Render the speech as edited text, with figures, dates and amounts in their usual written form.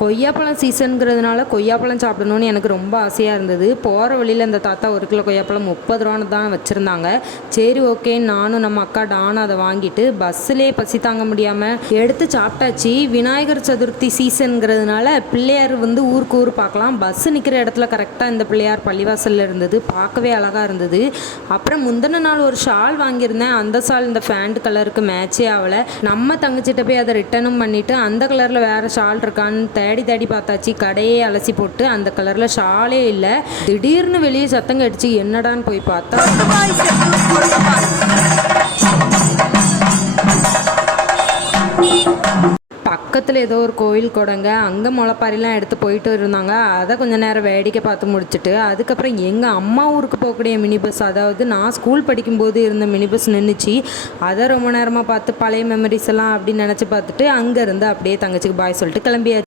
கொய்யாப்பழம் சீசனுங்கிறதுனால கொய்யாப்பழம் சாப்பிடணும்னு எனக்கு ரொம்ப ஆசையாக இருந்தது. போகிற வழியில் அந்த தாத்தா 1 கிலோ கொய்யாப்பழம் 30 ரூபான்னு தான் வச்சுருந்தாங்க. சரி ஓகே, நானும் நம்ம அக்கா டானும் அதை வாங்கிட்டு பஸ்ஸிலே பசி தாங்க முடியாமல் எடுத்து சாப்பிட்டாச்சு. விநாயகர் சதுர்த்தி சீசனுங்கிறதுனால பிள்ளையார் ஊருக்கு ஊர் பார்க்கலாம். பஸ்ஸு நிற்கிற இடத்துல கரெக்டாக இந்த பிள்ளையார் பள்ளிவாசலில் இருந்தது. பார்க்கவே அழகாக இருந்தது. அப்புறம் முந்தின நாள் ஒரு ஷால் வாங்கியிருந்தேன். அந்த ஷால் இந்த பேண்ட் கலருக்கு மேட்சே ஆகலை. நம்ம தங்கச்சிட்ட போய் அதை ரிட்டனும் பண்ணிவிட்டு அந்த கலரில் வேறு ஷால் இருக்கான்னு தேடி தேடி பார்த்தாச்சு. கடையே அலசி போட்டு அந்த கலரில் ஷாலே இல்லை. திடீர்னு வெளியே சத்தம் கடிச்சு என்னடான்னு போய் பார்த்தா பக்கத்தில் ஏதோ ஒரு கோயில் கொடங்க, அங்கே முளைப்பாரிலாம் எடுத்து போயிட்டு இருந்தாங்க. அதை கொஞ்சம் நேரம் வேடிக்கை பார்த்து முடிச்சுட்டு அதுக்கப்புறம் எங்கள் அம்மா ஊருக்கு போகக்கூடிய மினி பஸ், அதாவது நான் ஸ்கூல் படிக்கும்போது இருந்த மினி பஸ் நின்றுச்சு. அதை ரொம்ப நேரமாக பார்த்து பழைய மெமரிஸ் எல்லாம் அப்படின்னு நினச்சி பார்த்துட்டு அங்கேருந்து அப்படியே தங்கச்சிக்கு பாய் சொல்லிட்டு கிளம்பியாச்சு.